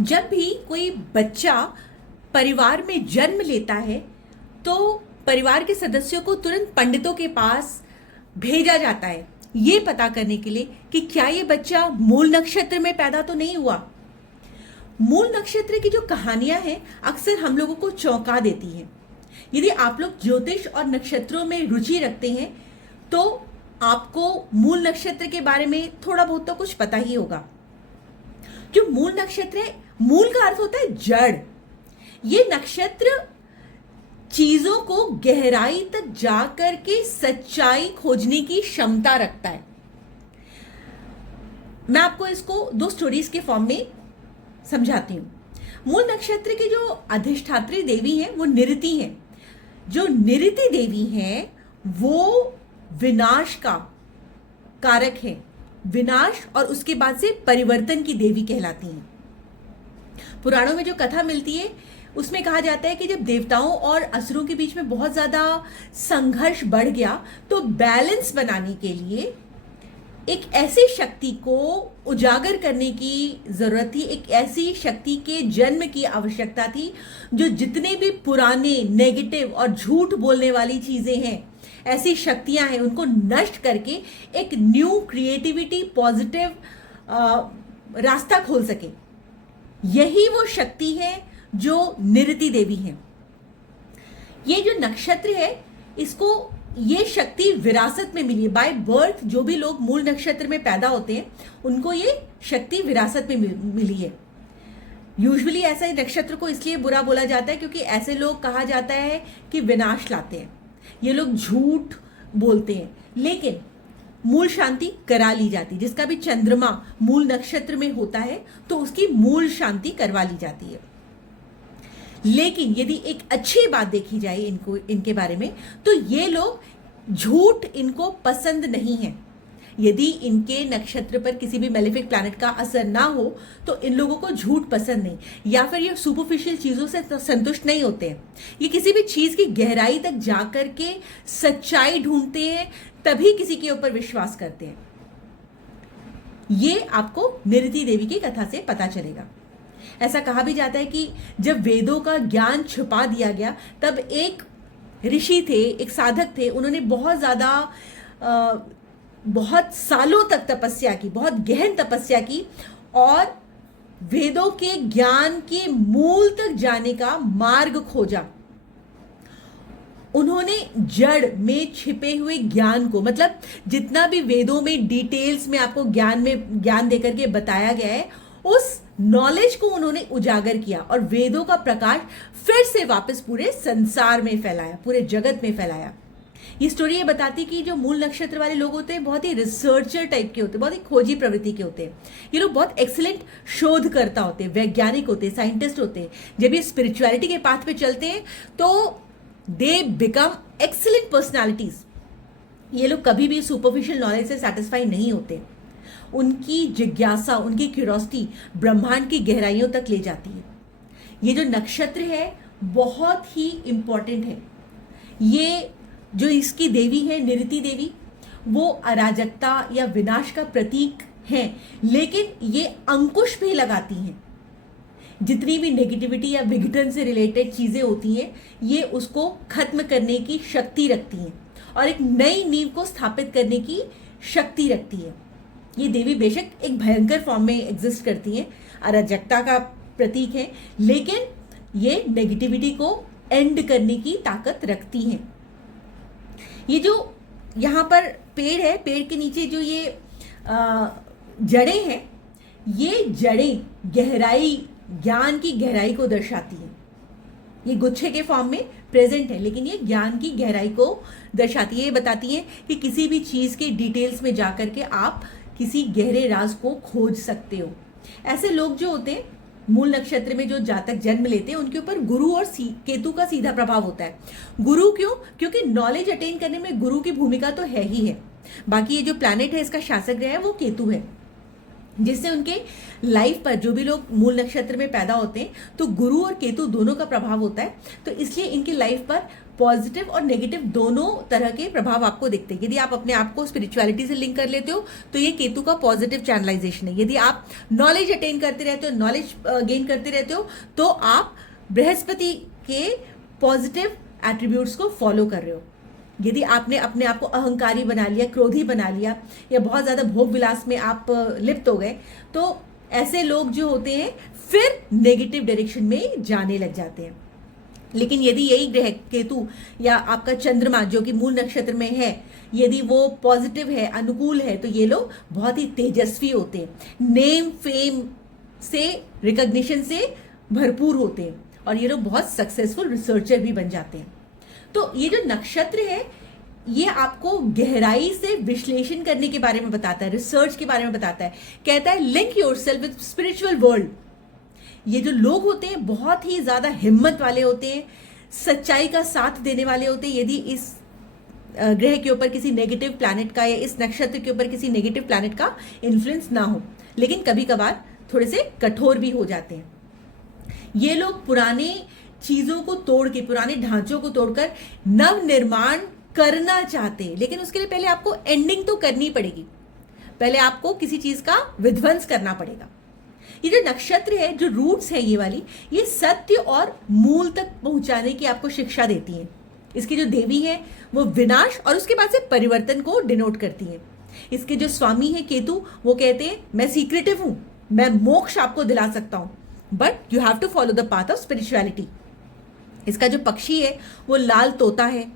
जब भी कोई बच्चा परिवार में जन्म लेता है तो परिवार के सदस्यों को तुरंत पंडितों के पास भेजा जाता है ये पता करने के लिए कि क्या ये बच्चा मूल नक्षत्र में पैदा तो नहीं हुआ। मूल नक्षत्र की जो कहानियां हैं अक्सर हम लोगों को चौंका देती हैं। यदि आप लोग ज्योतिष और नक्षत्रों में रुचि रखते हैं तो आपको मूल नक्षत्र के बारे में थोड़ा बहुत तो कुछ पता ही होगा। जो मूल नक्षत्र है, मूल का अर्थ होता है जड़। ये नक्षत्र चीजों को गहराई तक जाकर के सच्चाई खोजने की क्षमता रखता है। मैं आपको इसको दो स्टोरीज के फॉर्म में समझाती हूं। मूल नक्षत्र की जो अधिष्ठात्री देवी है वो निरति है। जो निरति देवी है वो विनाश का कारक है। विनाश और उसके बाद से परिवर्तन की देवी कहलाती हैं। पुराणों में जो कथा मिलती है उसमें कहा जाता है कि जब देवताओं और असुरों के बीच में बहुत ज्यादा संघर्ष बढ़ गया तो बैलेंस बनाने के लिए एक ऐसी शक्ति को उजागर करने की जरूरत थी। एक ऐसी शक्ति के जन्म की आवश्यकता थी जो जितने भी पुराने नेगेटिव और झूठ बोलने वाली चीजें हैं, ऐसी शक्तियां हैं, उनको नष्ट करके एक न्यू क्रिएटिविटी, पॉजिटिव रास्ता खोल सके। यही वो शक्ति है जो निरति देवी है। ये जो नक्षत्र है इसको ये शक्ति विरासत में मिली है। बाय बर्थ जो भी लोग मूल नक्षत्र में पैदा होते हैं उनको ये शक्ति विरासत में मिली है। यूजुअली ऐसा ही नक्षत्र को इसलिए बुरा बोला जाता है क्योंकि ऐसे लोग कहा जाता है कि विनाश लाते हैं, ये लोग झूठ बोलते हैं। लेकिन मूल शांति करा ली जाती है। जिसका भी चंद्रमा मूल नक्षत्र में होता है तो उसकी मूल शांति करवा ली जाती है। लेकिन यदि एक अच्छी बात देखी जाए इनके बारे में तो ये लोग झूठ इनको पसंद नहीं है। यदि इनके नक्षत्र पर किसी भी मेलेफिक प्लैनेट का असर ना हो तो इन लोगों को झूठ पसंद नहीं, या फिर ये सुपरफिशियल चीजों से संतुष्ट नहीं होते हैं। ये किसी भी चीज की गहराई तक जाकर के सच्चाई ढूंढते हैं, तभी किसी के ऊपर विश्वास करते हैं। ये आपको निरति देवी की कथा से पता चलेगा। ऐसा कहा भी जाता है कि जब वेदों का ज्ञान छुपा दिया गया तब एक ऋषि थे, एक साधक थे, उन्होंने बहुत सालों तक तपस्या की, बहुत गहन तपस्या की और वेदों के ज्ञान के मूल तक जाने का मार्ग खोजा। उन्होंने जड़ में छिपे हुए ज्ञान को, मतलब जितना भी वेदों में डिटेल्स में आपको ज्ञान देकर के बताया गया है, उस नॉलेज को उन्होंने उजागर किया और वेदों का प्रकाश फिर से वापस पूरे संसार में फैलाया, पूरे जगत में फैलाया। ये स्टोरी ये बताती कि जो मूल नक्षत्र वाले लोग होते हैं बहुत ही रिसर्चर टाइप के होते हैं, बहुत ही खोजी प्रवृत्ति के होते हैं। ये लोग बहुत एक्सीलेंट शोधकर्ता होते हैं, वैज्ञानिक होते हैं, साइंटिस्ट होते हैं। जब ये स्पिरिचुअलिटी के पाथ पे चलते हैं तो दे बिकम एक्सीलेंट पर्सनैलिटीज। ये लोग कभी भी सुपरफिशियल नॉलेज से सेटिस्फाई नहीं होते। उनकी जिज्ञासा, उनकी क्यूरोसिटी ब्रह्मांड की गहराइयों तक ले जाती है। ये जो नक्षत्र है बहुत ही इंपॉर्टेंट है। ये जो इसकी देवी है निरति देवी, वो अराजकता या विनाश का प्रतीक है, लेकिन ये अंकुश भी लगाती हैं। जितनी भी नेगेटिविटी या विघटन से रिलेटेड चीजें होती हैं ये उसको खत्म करने की शक्ति रखती हैं और एक नई नींव को स्थापित करने की शक्ति रखती है। ये देवी बेशक एक भयंकर फॉर्म में एग्जिस्ट करती है, अराजकता का प्रतीक है, लेकिन ये नेगेटिविटी को एंड करने की ताकत रखती हैं। ये जो यहाँ पर पेड़ है, पेड़ के नीचे जो ये जड़ें हैं, ये जड़ें गहराई, ज्ञान की गहराई को दर्शाती हैं। ये गुच्छे के फॉर्म में प्रेजेंट है लेकिन ये ज्ञान की गहराई को दर्शाती है। ये बताती है कि किसी भी चीज के डिटेल्स में जाकर के आप किसी गहरे राज को खोज सकते हो। ऐसे लोग जो होते हैं मूल नक्षत्र में जो जातक जन्म लेते हैं उनके ऊपर गुरु और केतु का सीधा प्रभाव होता है। गुरु क्यों? क्योंकि नॉलेज अटेन करने में गुरु की भूमिका तो है ही है। बाकी ये जो प्लैनेट है इसका शासक ग्रह है वो केतु है, जिससे उनके लाइफ पर जो भी लोग मूल नक्षत्र में पैदा होते हैं तो गुरु और केतु दोनों का प्रभाव होता है। तो इसलिए इनकी लाइफ पर पॉजिटिव और नेगेटिव दोनों तरह के प्रभाव आपको दिखते हैं। यदि आप अपने आप को स्पिरिचुअलिटी से लिंक कर लेते हो तो ये केतु का पॉजिटिव चैनलाइजेशन है। यदि आप नॉलेज अटेन करते रहते हो, नॉलेज गेन करते रहते हो, तो आप बृहस्पति के पॉजिटिव एट्रीब्यूट्स को फॉलो कर रहे हो। यदि आपने अपने आप को अहंकारी बना लिया, क्रोधी बना लिया, या बहुत ज्यादा भोग विलास में आप लिप्त हो गए, तो ऐसे लोग जो होते हैं फिर नेगेटिव डायरेक्शन में जाने लग जाते हैं। लेकिन यदि यही ग्रह केतु या आपका चंद्रमा जो कि मूल नक्षत्र में है, यदि वो पॉजिटिव है, अनुकूल है, तो ये लोग बहुत ही तेजस्वी होते हैं, नेम फेम से, रिकॉग्निशन से भरपूर होते हैं, और ये लोग बहुत सक्सेसफुल रिसर्चर भी बन जाते हैं। तो ये जो नक्षत्र है ये आपको गहराई से विश्लेषण करने के बारे में बताता है, रिसर्च के बारे में बताता है। कहता है link yourself with spiritual world. ये जो लोग होते हैं बहुत ही ज्यादा हिम्मत वाले होते हैं, सच्चाई का साथ देने वाले होते हैं। यदि इस ग्रह के ऊपर किसी नेगेटिव प्लैनेट का या इस नक्षत्र के ऊपर किसी नेगेटिव प्लैनेट का इन्फ्लुएंस ना हो, लेकिन कभी कभार थोड़े से कठोर भी हो जाते हैं। ये लोग पुराने चीजों को तोड़ के, पुराने ढांचों को तोड़कर नव निर्माण करना चाहते हैं, लेकिन उसके लिए पहले आपको एंडिंग तो करनी पड़ेगी, पहले आपको किसी चीज का विध्वंस करना पड़ेगा। ये जो नक्षत्र है, जो रूट्स है ये वाली, ये सत्य और मूल तक पहुंचाने की आपको शिक्षा देती है। इसकी जो देवी है वो विनाश और उसके बाद से परिवर्तन को डिनोट करती है। इसके जो स्वामी है केतु, वो कहते हैं मैं सीक्रेटिव हूं, मैं मोक्ष आपको दिला सकता हूं, but you have to follow the path of spirituality. इसका जो पक्षी है वो लाल तोता है,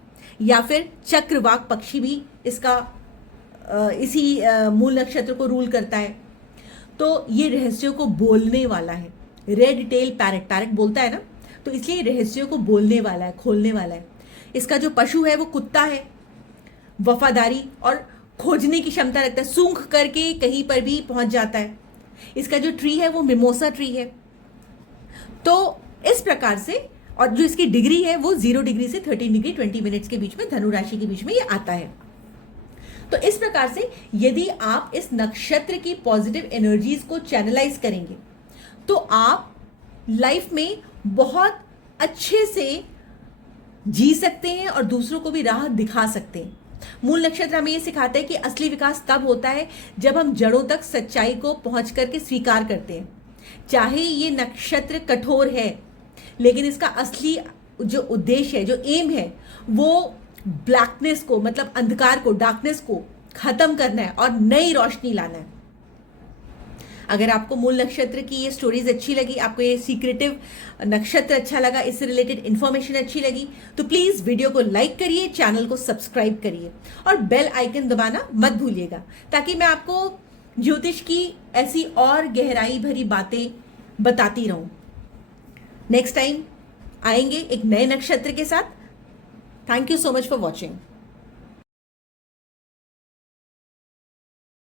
या फिर चक्रवाक पक्षी भी इसका इसी मूल नक्षत्र को रूल करता है। तो ये रहस्यों को बोलने वाला है। रेड टेल पैरट, पैरट बोलता है ना, तो इसलिए रहस्यों को बोलने वाला है, खोलने वाला है। इसका जो पशु है वो कुत्ता है, वफादारी और खोजने की क्षमता रखता है, सूंघ करके कहीं पर भी पहुंच जाता है। इसका जो ट्री है वो मिमोसा ट्री है। तो इस प्रकार से, और जो इसकी डिग्री है वो 0 डिग्री से 13 डिग्री 20 मिनट्स के बीच में, धनु राशि के बीच में ये आता है। तो इस प्रकार से यदि आप इस नक्षत्र की पॉजिटिव एनर्जीज को चैनलाइज करेंगे तो आप लाइफ में बहुत अच्छे से जी सकते हैं और दूसरों को भी राह दिखा सकते हैं। मूल नक्षत्र हमें ये सिखाता है कि असली विकास तब होता है जब हम जड़ों तक सच्चाई को पहुंच करके स्वीकार करते हैं। चाहे ये नक्षत्र कठोर है, लेकिन इसका असली जो उद्देश्य है, जो एम है, वो ब्लैकनेस को, मतलब अंधकार को, डार्कनेस को खत्म करना है और नई रोशनी लाना है। अगर आपको मूल नक्षत्र की ये स्टोरीज अच्छी लगी, आपको ये सीक्रेटिव नक्षत्र अच्छा लगा, इससे रिलेटेड इंफॉर्मेशन अच्छी लगी, तो प्लीज वीडियो को लाइक करिए, चैनल को सब्सक्राइब करिए और बेल आइकन दबाना मत भूलिएगा, ताकि मैं आपको ज्योतिष की ऐसी और गहराई भरी बातें बताती रहूं। नेक्स्ट टाइम आएंगे एक नए नक्षत्र के साथ। Thank you so much for watching.